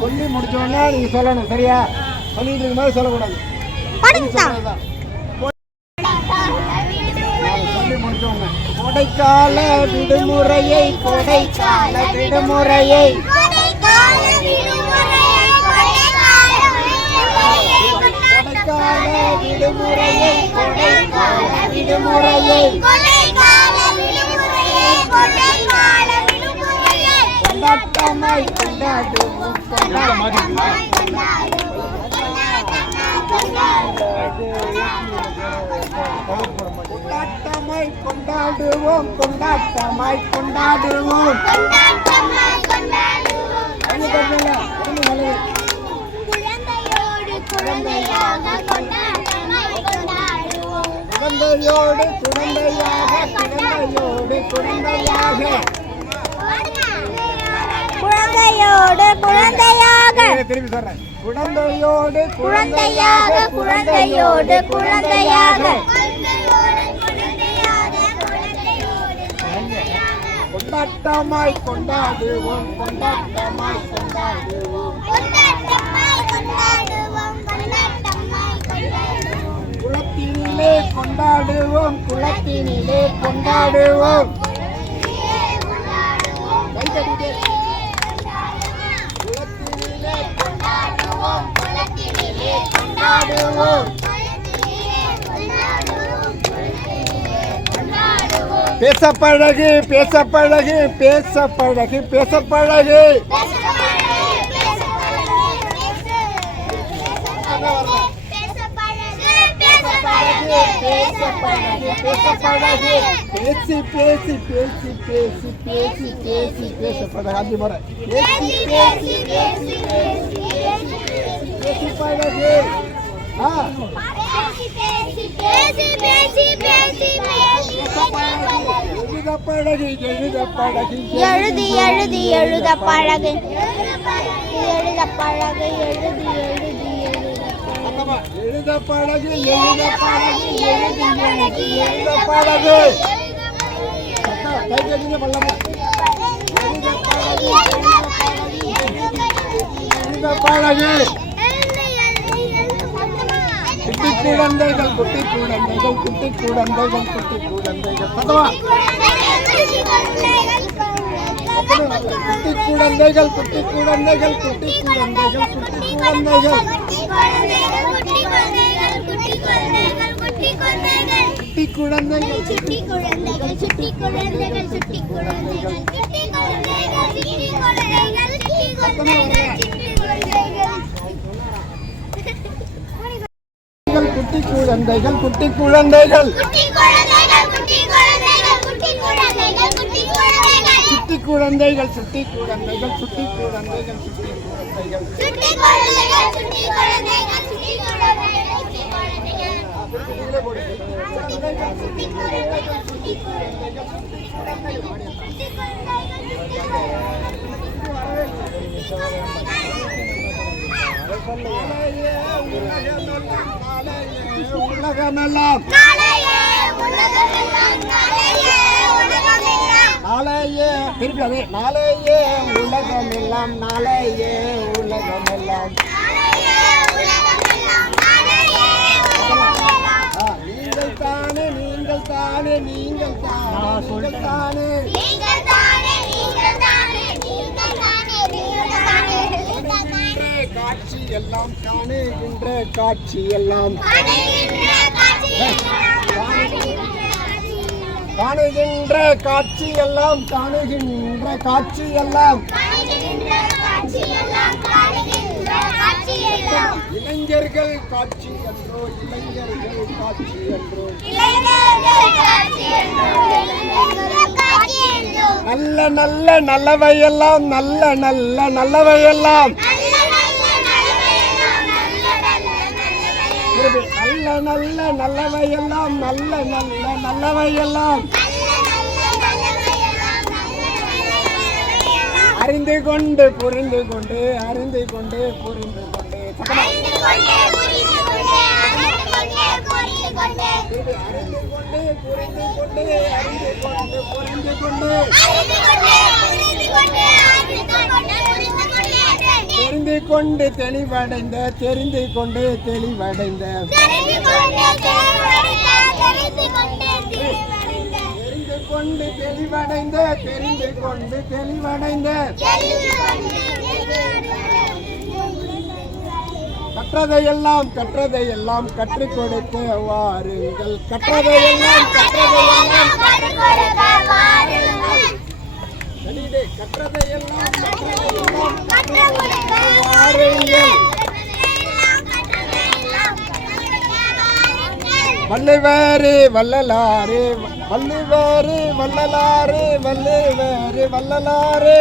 சொல்லி முடிச்சோடனே நீங்க சொல்லணும் சரியா? சொல்லிட்டு இருக்கும் போது சொல்லக்கூடாது சொல்லி கொடைக்கால விடுமுறையை கொடைக்கால விடுமுறையை. கொடைக்கால விடுமுறையை கொடைக்கால விடுமுறையை கொண்டாட்டமாய் கொண்டாடுவோம் கொண்டாட்டமாய் கொண்டாடுவோம். கொண்டாட்டமாய் கொண்டாடுவோம் அது தெரியல, குழந்தையோடு குழந்தையாக கொண்டாட்டமாய் கொண்டாடுவோம் குழந்தையோடு குழந்தையாக குழந்தையோடு குழந்தையாக. குழந்தையோடு குழந்தையாக. திருப்பி சொல்றேன். குழந்தையோடு குழந்தையாக குழந்தையோடு குழந்தையாக. கொண்டாட்டமாய் கொண்டாடுவோம் கொண்டாட்டமாய் கொண்டாடுவோம் குளத்தினிலே கொண்டாடுவோம். குளத்தினிலே கொண்டாடுவோம். கை தட்டிட்டு. குளத்தினிலே கொண்டாடுவோம் குளத்தினிலே கொண்டாடுவோம் பேச பழகு பேச பழகு பேச பழகு பேச பழகு பேச பழகு பேச பேசி பேசி பேசி பேசி பேசி பேசி பேச பழகு அஞ்சு முறை பேசி பேசி பேசி பேசி பேசி பேசி பழகு ஆ எழுத பழகு எழுத பழகு எழுதி எழுதி எழுத பழகு எழுத பழகு எழுதி எழுதி. எழுத பழகு எழுத பழகு எழுதி எழுதி எழுத பழகு கை கட்டிங்க பல்லமா எழுத பழகு குட்டி குழந்தைகள் குட்டி குழந்தைகள் குட்டி குழந்தைகள் குட்டி குழந்தைகள் குட்டி குழந்தைகள் குட்டி குழந்தைகள் குட்டி குழந்தைகள் குட்டி குழந்தைகள். குட்டி குழந்தைகள் சுட்டி குழந்தைகள் சுட்டி குழந்தைகள் சுட்டி குழந்தைகள் சுட்டி குழந்தைகள் சுட்டி குழந்தைகள் சுட்டி குழந்தைகள் சுட்டி குழந்தைகள் குட்டி குழந்தைகள் குட்டி குழந்தைகள் சுட்டி குழந்தைகள் சுட்டி குழந்தைகள் சுட்டி குழந்தைகள் சுட்டி குழந்தைகள் சுட்டி குழந்தைகள் சுட்டி குழந்தைகள் நாளையே திருப்பி அதே நாளையே உலகமெல்லாம் நாளையே உலகமெல்லாம். நீங்கள் தானே நீங்கள் தானே நீங்கள் தானே நீங்கள் தானே நீங்கள் தானே தானே நீங்கள் காட்சி எல்லாம் காணுகின்ற காட்சி எல்லாம் காணுகின்ற காட்சி எல்லாம் இளைஞர்கள் காட்சி நல்ல நல்ல நல்லவையெல்லாம் நல்ல நல்ல நல்லவையெல்லாம். நல்ல நல்ல நல்லவையெல்லாம் நல்ல நல்ல நல்லவையெல்லாம். அறிந்து கொண்டு புரிந்து கொண்டு அறிந்து கொண்டு புரிந்து கொண்டு. கொண்டு அறிந்து கொண்டு புரிந்து கொண்டு அறிந்து கொண்டு புரிந்து கொண்டு அறிந்து கொண்டு புரிந்து கொண்டு அறிந்து கொண்டு புரிந்து கொண்டு தெரிந்து கொண்டு தெளிவடைந்த தெரிந்து கொண்டு தெளிவடைந்த தெரிந்து கொண்டு தெளிவடைந்த தெரிந்து கொண்டு தெளிவடைந்த தெரிந்து கொண்டு தெளிவடைந்த தெரிந்து கொண்டு தெளிவடைந்த தெரிந்து கொண்டு கற்றதையெல்லாம் கற்றதையெல்லாம் கற்றுக் கொடுக்க வாருங்கள். கற்றதையெல்லாம் கற்றதையெல்லாம் கற்றதையெல்லாம் வாருங்கள். வள்ளுவாரு வள்ளலாறு வள்ளுவாரு வள்ளலாறு வள்ளுவாரு வள்ளலாறு.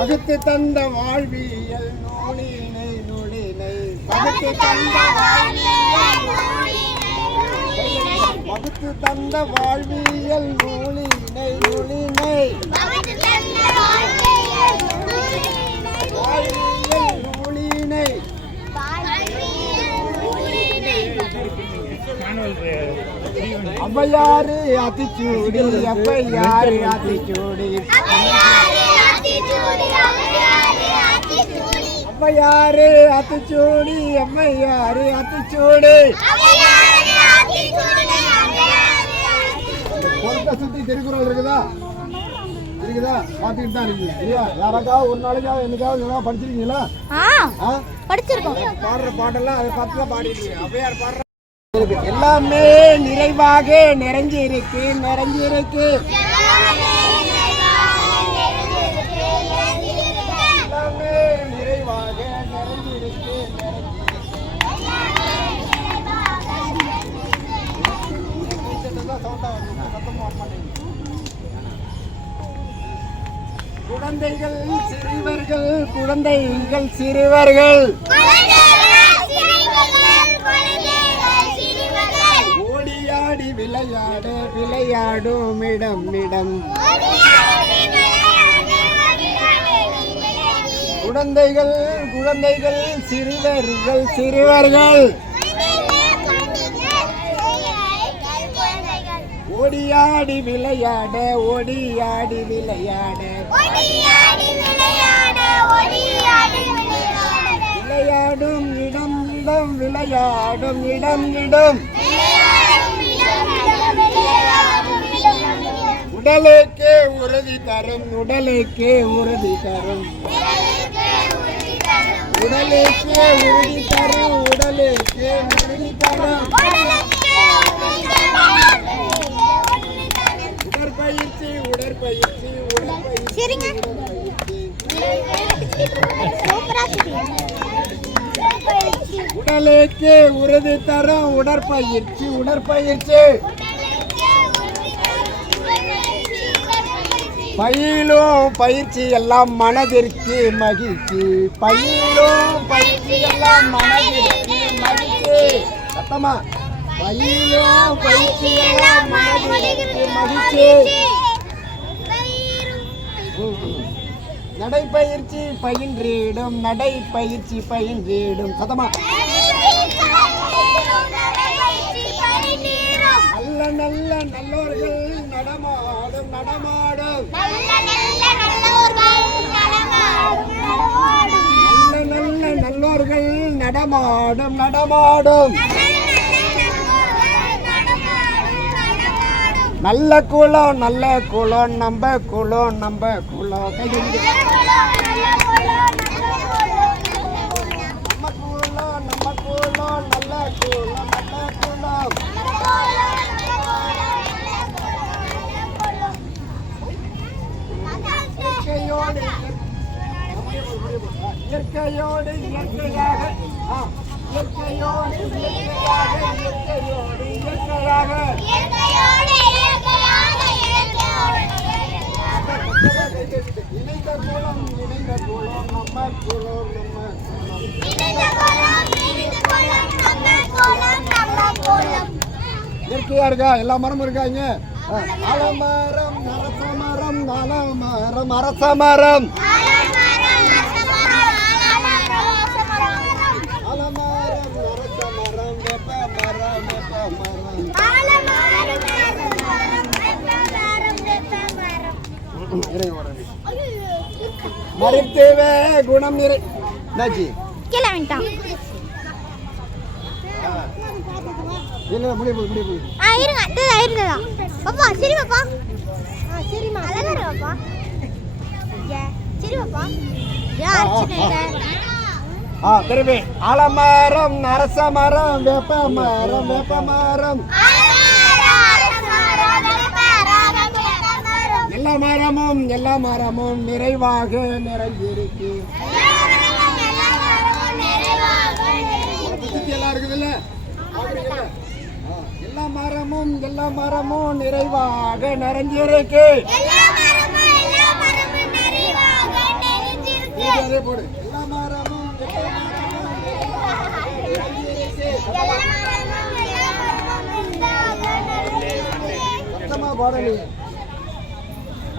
வகுத்து தந்த வாழ்வியல் நூலினை நூலினை வகுத்து தந்த வகுத்து தந்த வாழ்வியல் நூலினை நூலினை வாழ்வியல் நூலினை அவ்வையாறு அத்திச்சூடி அவ்வையாறு அத்திச்சூடி. அவ்வையாறு அத்திச்சூடி. அம்மையாறு அத்திச்சூடி பொறுப்பை சுத்தி திருக்குறள் இருக்குதா? இருக்குதா பார்த்துக்கிட்டு தான் இருக்கீங்க. இல்லையா? யாராக்காவது ஒரு நாளைக்காவது என்னைக்காவது எதாவது படிச்சிருக்கீங்களா? ஆ படிச்சிருக்கோம். பாடுற பாட்டெல்லாம் அதை பார்த்து தான் பாடிட்டு அவ்வையார் பாடுற எல்லாமே நிறைவாக நிறைஞ்சு இருக்கு நிறைஞ்சு இருக்கு எல்லாமே நிறைவாக நிறைஞ்சு இருக்கு குழந்தைகள் சிறுவர்கள் குழந்தைகள் சிறுவர்கள். ஓடியாடி விளையாடு விளையாடும் இடம் இடம். குழந்தைகள் குழந்தைகள் சிறுவர்கள் சிறுவர்கள். ஓடியாடி விளையாட ஓடியாடி விளையாட. விளையாடும் இடம் இடம் விளையாடும் இடம் இடம். உடலுக்கு உறுதி தரும். உடலுக்கு உறுதி தரும். உடலுக்கு உறுதி தரும் உடலுக்கு உறுதி தரும். உடலுக்கு உறுதி தரும் உடற்பயிற்சி உடற்பயிற்சி. பயிலும் பயிற்சி எல்லாம் மனதிற்கு மகிழ்ச்சி. பயிலும் பயிற்சி எல்லாம் மனதிற்கு மகிழ்ச்சி. சத்தமா? பயிலும் பயிற்சி எல்லாம் மனதிற்கு மகிழ்ச்சி. நடைப்பயிற்சி பயின்றிடும் நடைப்பயிற்சி பயின்றிடும். சத்தமா? நல்ல நல்ல நல்லோர்கள் நடமாடும் நடமாடும். நல்ல நல்ல நல்லோர்கள் நடமாடும் நடமாடும். நல்ல குலம் நல்ல குலம் நம்ம குலம் நம்ம குலம். இயற்கையோடு இயற்கையாக இயற்கையோடு இயற்கையாக இயற்கையோடு இயற்கையாக. இணைந்த குலம் இணைந்த குலம் நம்ம குலம் நம்ம குலம் இயற்கையா இருக்கா எல்லா மரமும் இருக்காங்க ஆலமரம் அரச மரம் ஆலமரம் மருத்துவ குணம் நிறை. என்னாச்சு கீழே வந்துட்டான் இல்லை முடிய போகுது முடிய போகுது ஆ இருங்க. இது இருந்ததா பாப்பா சரி பாப்பா. ஆ சரிம்மா அழகா இருக்கு பாப்பா. சரி பாப்பா. இல்லை ஆ திரும்பி ஆலமரம் நரச மரம் வேப்ப மரம் வேப்ப மரம். எல்லா மரமும் எல்லா மரமும் நிறைவாக நிறைஞ்சிருக்கு எல்லாம் இருக்குதுல்ல? எல்லா மரமும் எல்லா மரமும் நிறைவாக நிறைஞ்சிருக்கு அதே போடு. எல்லா மரமும் எல்லா மரமும் நிறைவாக நிறைஞ்சிருக்கு. சத்தமா பாடலி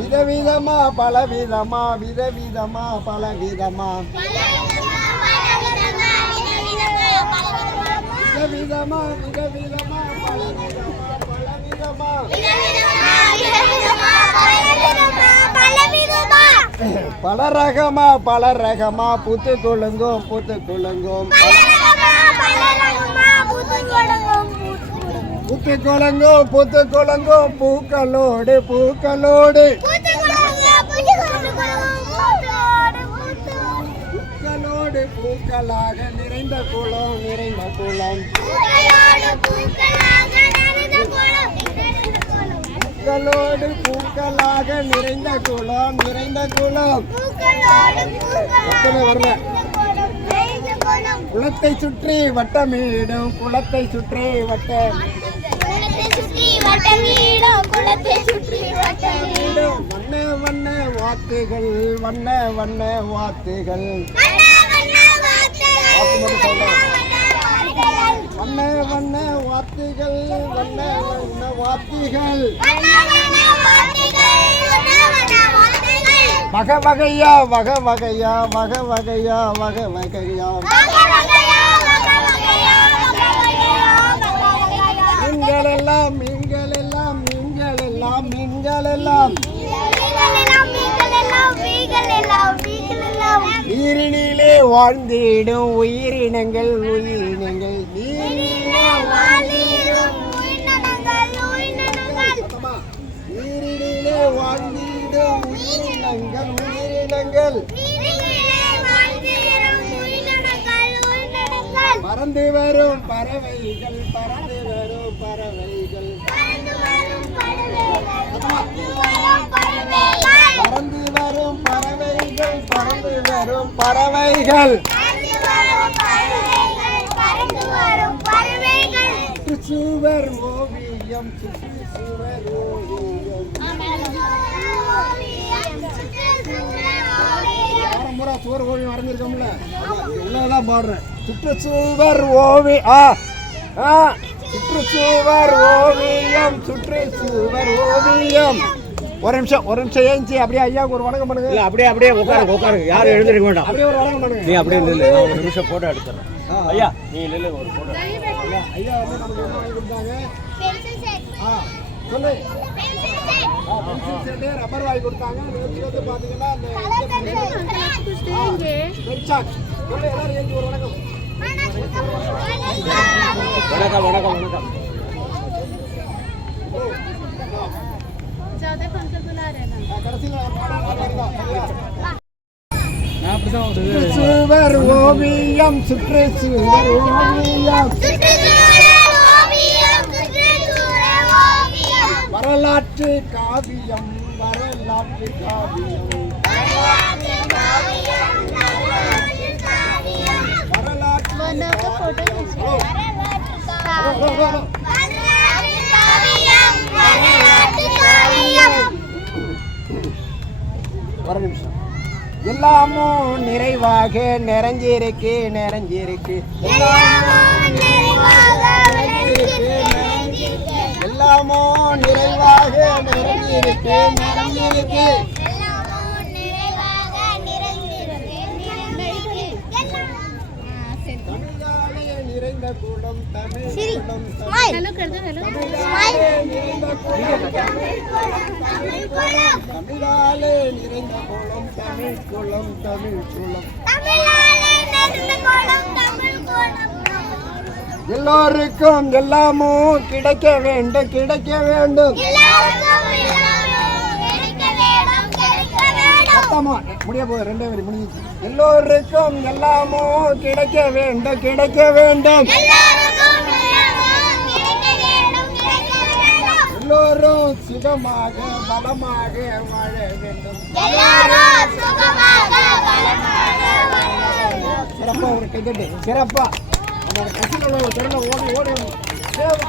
விதவிதமா பலவிதமா விதவிதமா பல விதமா விதவிதமா விதவிதமா பல பல பல ரகமா பல ரகமா புத்து கொள்ளுங்கும். புத்து கொள்ளுங்கும். புத்து கொள்ளுங்கும் புத்து கொள்ளுங்கும் பூக்களோடு பூக்களோடு. பூக்களோடு பூக்களாக நிறைந்த குளம் நிறைந்த குளம். பூக்களோடு பூக்களாக நிறைந்த குளம் நிறைந்த குளம். வரல குளத்தை சுற்றி வட்டமீடும் குளத்தை சுற்றி வட்டம் குளத்தை சுற்றி வட்டம் வீடும் வண்ண வண்ண வாத்துகள் வண்ண வண்ண வாத்துகள் வண்ண வண்ண வாத்துகள் வண்ண வண்ண வாத்துகள் வகை வகையா வகை வகையா வகை வகையா வகை வகையா. நீரினிலே வாழ்ந்திடும் உயிரினங்கள் உயிரினங்கள். நீரினிலே. நீரினிலே வாழ்ந்திடும் உயிரினங்கள் உயிரினங்கள். பறந்து வரும் பறவைகள் பறந்து வரும் பறவைகள். பறவைகள். சுவர் ஓவியம் சுவர் ஓவியம். பூரா சுவர் ஓவியம் வரைஞ்சிருக்கோம்ல. உள்ளதான் பாடுறேன். சுற்றுச்சுவர் ஓவி ஆ ஆ. சுற்றுச்சுவர் ஓவியம் சுற்றுச்சுவர் ஓவியம். ஒரு நிமிஷம் ஒரு நிமிஷம் ஏஞ்சி அப்படியே ஐயாவுக்கு ஒரு வணக்கம் பண்ணுங்க. இல்ல அப்படியே அப்படியே உட்காருங்க உட்காருங்க யாரும் எழுந்திருக்க வேண்டாம். அப்படியே ஒரு வணக்கம் பண்ணுங்க. நீ அப்படியே நில்லு நான் ஒரு நிமிஷம் போட்டோ எடுத்துறேன். ஐயா நீ நில்லு ஒரு போட்டோ ஐயா, ஐயா வந்து நமக்கு என்ன வாங்கி கொடுத்தாங்க? ஆ சொல்லு. ஆ பென்சில் செட்டு ரப்பர் வாங்கி கொடுத்தாங்க. நேற்று வந்து பார்த்தீங்கன்னா அந்த பென்சாக் சொல்லு எல்லாரும் ஏஞ்சி ஒரு வணக்கம். வணக்கம் வணக்கம் வணக்கம். சுவர் ஓவியம் சுற்று சுவர் ஓவியம் வரலாற்று காவியம் வரலாற்று காவியம். வரலாற்று ஓ, ஒரு நிமிஷம். எல்லாமும் நிறைவாக நிறைஞ்சிருக்கு நிறைஞ்சிருக்கு. எல்லாமோ நிறைவாக நிறைஞ்சிருக்கு நிறைஞ்சிருக்கு. குளம் தமிழ் சிரி குளம் ஸ்மைல் हेलो कर दो हेलो தமிழாலே நிறைந்த குளம் தமிழ் குலம் தமிழாலே நிறைந்த குளம் தமிழ் குளம் தமிழ் குளம் தமிழாலே நிறைந்த குலம் தமிழ் குலம் எல்லோருக்கும் எல்லாமும் கிடைக்க வேண்டும் கிடைக்க வேண்டும் எல்லாருக்கும் எல்லாரும் கிடைக்க வேண்டும் கிடைக்க வேண்டும் சத்தமா முடிய போகுது ரெண்டே வரி முடிஞ்சிச்சு எல்லோருக்கும் எல்லாமும் கிடைக்க வேண்டும் கிடைக்க வேண்டும் சுகமாக பலமாக வாழ வேண்டும் சிறப்பா ஒரு கைதட்டு சிறப்பா உங்களோட கசில உள்ள திறனை ஓடி ஓடி சிறப்பா